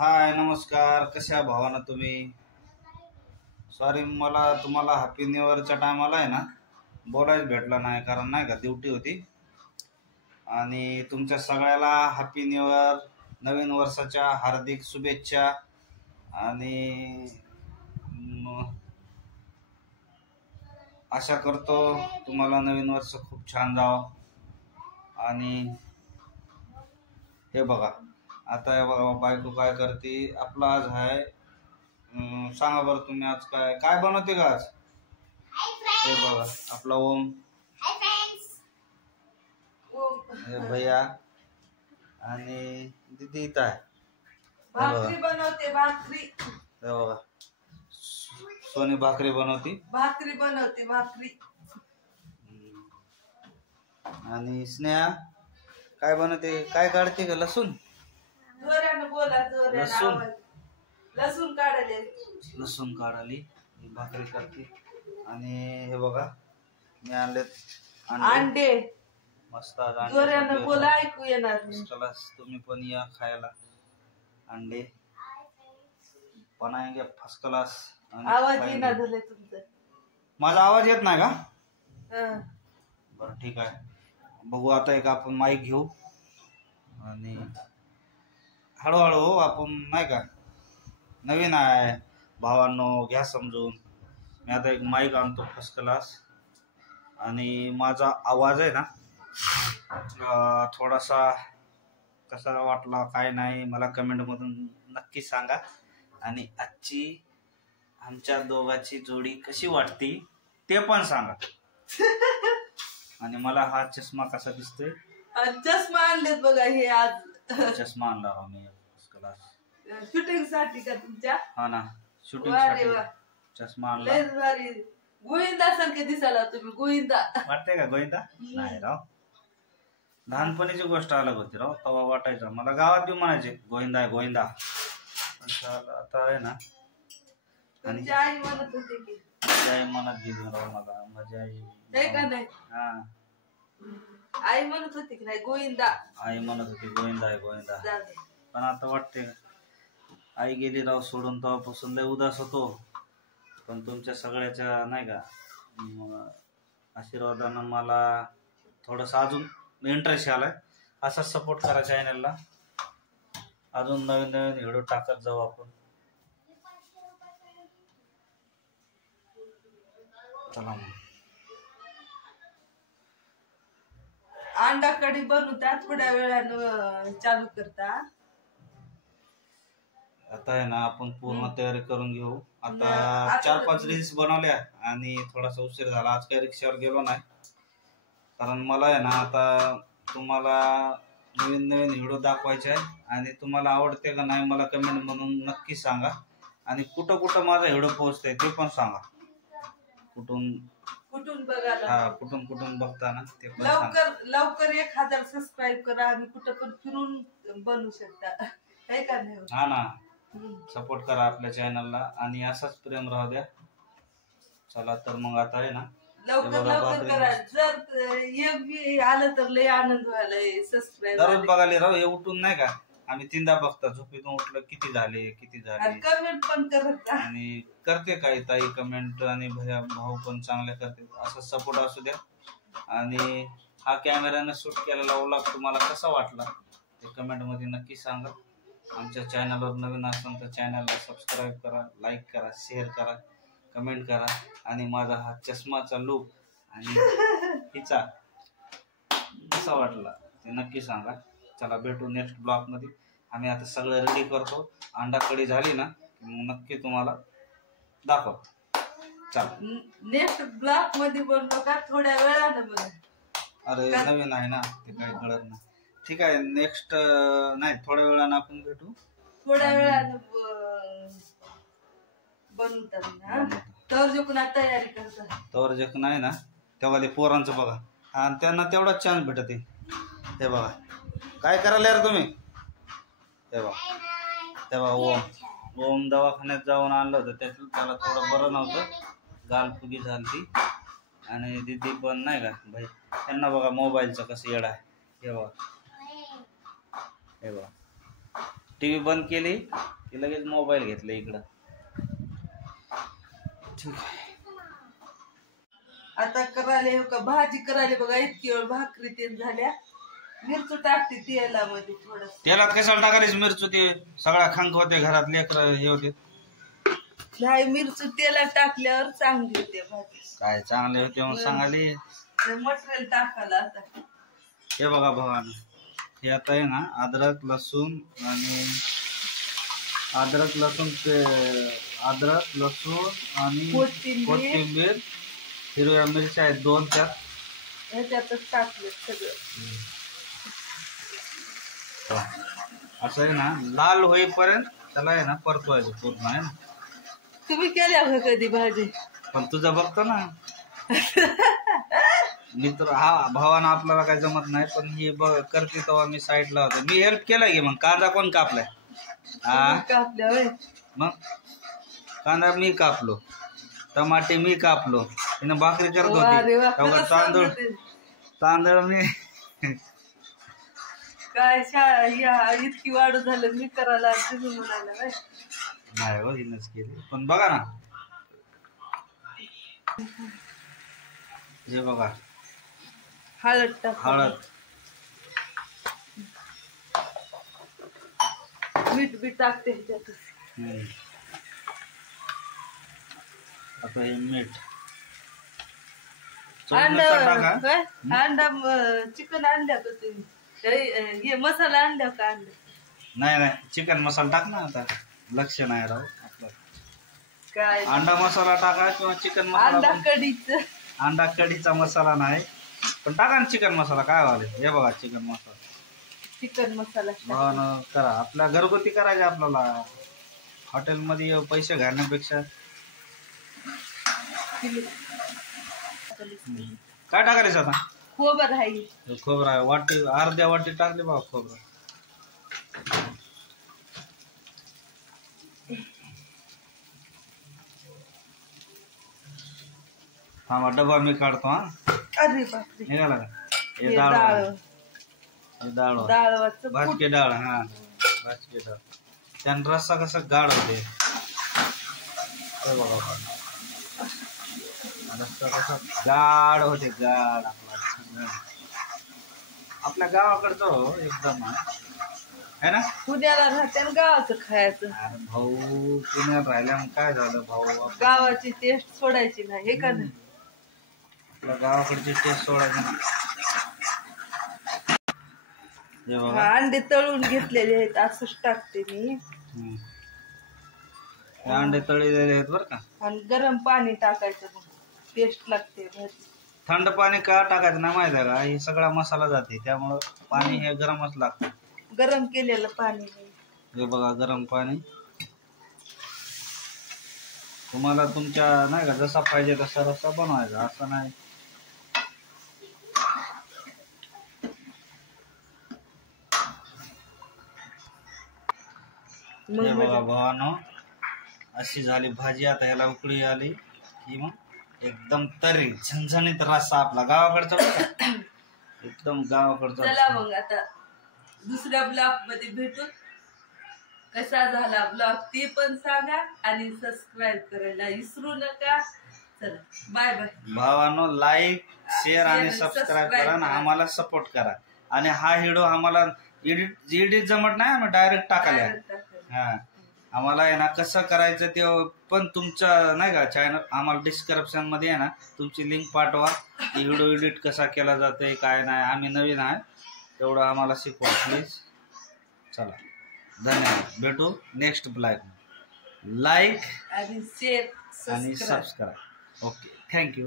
हाय नमस्कार, कशा भावाना तुम्ही? सॉरी, मला तुम्हाला हॅपी न्यू इयरच्या टायमाला आहे ना बोलायच भेटला नाही, कारण नाही का ड्युटी होती. आणि तुमच्या सगळ्याला हॅपी न्यू इयर, नवीन वर्षाच्या हार्दिक शुभेच्छा. आणि आशा करतो तुम्हाला नवीन वर्ष खूप छान जावं. आणि हे बघा, आता हे बघा बायको काय करते. आपला आज आहे, सांगा बरं तुम्ही आज काय काय बनवते का आज? हे बघा आपला ओम, हे भैया आणि दीदी इथं आहे. भाकरी बनवते, भाकरी. हे बघा सोनी भाकरी बनवती, भाकरी. आणि स्नेहा काय बनवते, काय काढते का? लसूण. जोरानं बोला, लसूण. लसूण काढले, लसूण काढाली, भाकरी करते. आणि हे बघा मी आणलेत अंडे. मस्त आज जोरानं बोला, ऐकू येणार. तुम्ही पण या खायला. अंडे बनाएंगे फर्स्ट क्लास. आवाज येणार झाले तुमचा. माझा आवाज येत नाही का? बरं ठीक आहे, बघू आता. एक आपण माईक घेऊ आणि हळूहळू आपण नाही का, नवीन आहे भावांनो, घ्या समजून. मी आता एक माईक आणतो फर्स्ट क्लास. आणि माझा आवाज आहे ना थोडासा कसा वाटला काय नाही मला कमेंटमधून नक्की सांगा. आणि आजची आमच्या दोघांची जोडी कशी वाटती ते पण सांगा. आणि मला हा चष्मा कसा दिसतोय? चष्मा आणलेत बघा हे आज. चष्मा आणला मी फर्स्ट क्लास शूटिंग साठी का तुमच्या? हा ना, शूटिंग साठी चष्मा आणला. लयच भारी, गोविंदा सारखे दिसायला तुम्ही. गोविंदा वाटते का? गोविंदा नाही राव, लहानपणीची गोष्ट अलग होती राव. तेव्हा वाटायचं मला, गावात बी म्हणायचे गोविंदा आहे गोविंदा. आता आहे ना. आणि आई म्हणत होते की, आई म्हणत गेली राव मला, माझी आई. का नाही? हा, आई म्हणत होती की नाही गोविंदा. आई म्हणत होती गोविंदा आहे गोविंदा. पण आता वाटते आई गेली राव सोडून, तेव्हापासून लय उदास होतो. पण तुमच्या सगळ्याच्या नाही का आशीर्वादानं मला थोडंसं अजून इंटरेस्ट आलाय. असा सपोर्ट करा चॅनलला, अजून नवीन नवीन व्हिडिओ टाकत जाऊ आपण. चला मग. अंडा कढी बनवता, थोड्या वेळानं चालू करता. आता आहे ना आपण पूर्ण तयारी करून घेऊ. आता 4-5 रील्स बनवल्या आणि थोडासा उशीर झाला. आज काही रिक्षावर गेलो नाही, कारण मला आहे ना आता तुम्हाला नवीन नवीन व्हिडिओ दाखवायचे आहे. आणि तुम्हाला आवडते का नाही मला कमेंट म्हणून नक्की सांगा. आणि कुठं कुठं माझा व्हिडिओ पोहोचतोय ते पण सांगा. कुठून बघायला, हा कुठून कुठून बघता ना ते पण लवकर 1000 सबस्क्राईब करा. आम्ही कुठं पण फिरून बनवू शकता, काय का नाही? हा ना, सपोर्ट करा आपल्या चॅनलला आणि असाच प्रेम राहू द्या. चला तर मग आता आहे ना लवकर करा. जर एक बी आलं तर लय आनंद व्हायला. सबस्क्राईब दररोज बघायला राहू. हे उठून नाही का आम्ही 3दा बघता, झोपेतून उठलं किती झाले. कमेंट पण करत. आणि करते काही ताई कमेंट, आणि भैया भाऊ पण चांगले करते. असं सपोर्ट असू द्या. आणि हा कॅमेऱ्याने शूट केलेला व्लॉग तुम्हाला कसा वाटला ते कमेंट मध्ये नक्की सांगा. आमच्या चॅनलवर नवीन असाल तर चॅनलला सबस्क्राईब करा, लाईक करा, शेअर करा, कमेंट करा. आणि माझा हा चष्माचा लुक आणि हिचा कसा वाटला ते नक्की सांगा. चला भेटू नेक्स्ट ब्लॉग मध्ये. आम्ही आता सगळं रेडी करतो. अंडा कढी झाली ना मग नक्की तुम्हाला दाखवतो. चला नेक्स्ट ब्लॉग मध्ये बोललो का थोड्या वेळानं बघा. अरे नवीन आहे ना ते काही कळत नाही. ठीक आहे, नेक्स्ट नाही थोड्या वेळानं आपण भेटू. थोड्या वेळानं बनवतात. तर जो कुणा तयारी करतात तवर जे नाही ना तेव्हा ते पोरांचं बघा. आणि त्यांना तेवढाच चान्स भेटते. हे बघा काय करायला यार तुम्ही. हे बघा तेव्हा ओम दवाखान्यात जाऊन आणलं होतं. त्याला थोडं बरं नव्हतं, गालफुगी झाली. आणि दीदी पण नाही का भाई, त्यांना बघा मोबाईलचं कसं येड आहे. हे बघा टीव्ही बंद केली की लगेच मोबाईल घेतला इकडं. ठीक आहे. आता करायला हो का भाजी करायला बघा, इतकी वेळ भाकरी तेल झाल्या. मिरचू टाकते तेलामध्ये थोडस. तेलात कशाला टाकायची मिरचू? ते सगळ्या खंक होते घरात, लेकर हे होते. नाही, मिरचू तेलात टाकल्यावर चांगली होते भाजी. काय चांगले होते म्हणून सांगाले. मटेरियल टाकायला आता. हे बघा भावानं, हे आता आहे ना अद्रक लसूण आणि अद्रक लसूण आणि कोथिंबीर, हिरव्या मिरच्या आहेत 2 त्यात. ह्याच्यातच टाकलं सगळं. असं आहे ना लाल होईपर्यंत त्याला आहे ना परतवायचं पूर्ण, आहे ना. तुम्ही केल्या का कधी भाजी? पण तुझं बघतो ना मित्र हा भावानं, आपल्याला काही जमत नाही पण हे करते तेव्हा मी साईडला होतो. मी हेल्प केलाय की. मग कांदा कोण कापलाय? कापल्या. मग कांदा मी कापलो, टमाटे मी कापलो, तिने भाकरी करत होती. तांदूळ मी काय शाळा इतकी वाढ झालं मी करायला म्हणायला नाही हो, हिनच केली. पण बघा ना, हे बघा हळद मीठ बी टाकते ह्याच्यात. आता हे मीठ, अंडा चिकन आणल्या का तुम्ही? हे मसाला आणल्या का? आणलं नाही, चिकन मसाला टाक ना. आता लक्ष नाही राव आपलं. काय अंडा मसाला टाका किंवा चिकन मसाला. अंडा कढीचा मसाला नाही, पण टाका ना चिकन मसाला. काय व्हाले? हे बघा चिकन मसाला करा. आपल्या घरगुती करायचे आपल्याला. हॉटेलमध्ये पैसे घालण्यापेक्षा. काय टाकायचं आता? खोबरं आहे. खोबरं आहे वाटी, अर्ध्या वाटी टाकले बघा खोबरं. हा डबा मी काढतो. हा, अरे बापरे, निघाला का? हे डाळ भाजके डाळ. हा, भाजके डाळ. त्यानं रस्सा कसा गाढ होते बघा. रस्सा कसा गाढ होते, गाढ. आपल्या गावाकडचं एकदम आहे ना. पुण्याला राहते गावाचं खायचं. अरे भाऊ, पुण्यात राहिल्या मग काय झालं भाऊ? गावाची टेस्ट सोडायची नाही, हे का नाही? आपल्या गावाकडची टेस्ट सोडायची ना. अंडे तळून घेतलेले आहेत, असंच टाकते मी. अंडे तळलेले आहेत बरं का. आणि गरम पाणी टाकायचं, मग टेस्ट लागते भाजी. थंड पाणी का टाकायचं नाही माहिती आहे का? हे सगळा मसाला जाते, त्यामुळं पाणी हे गरमच लागतं. गरम केलेलं पाणी. हे बघा गरम पाणी. तुम्हाला तुमच्या नाही का जसा पाहिजे तसा रस्सा बनवायचा, असं नाही. हे बघा भावानो, अशी झाली भाजी. आता ह्याला उकळी आली की मग एकदम तरी झणझणीत रस्सा आपला गावाकडचा. एकदम गावाकडचा. चला मग आता दुसऱ्या ब्लॉग मध्ये भेटू. कसा झाला ब्लॉग ते पण सांगा आणि सबस्क्राईब करायला विसरू नका. चला बाय बाय भावानो. लाईक, शेअर आणि सबस्क्राईब करा आणि आम्हाला सपोर्ट करा. आणि हा व्हिडिओ आम्हाला एडिट जमत नाही, आम्ही डायरेक्ट टाकायला. हा, आम्हाला आहे ना कसं करायचं ते पण तुमच्या नाही का चॅनल आम्हाला डिस्क्रिप्शन मध्ये आहे ना तुमची लिंक पाठवा. व्हिडिओ एडिट कसा केला जातोय काय नाही. आम्ही नवीन आहे, तेवढं आम्हाला शिकवा प्लीज. चला धन्यवाद. भेटू नेक्स्ट ब्लॉग. लाईक आणि शेअर आणि सबस्क्राईब. Okay, thank you.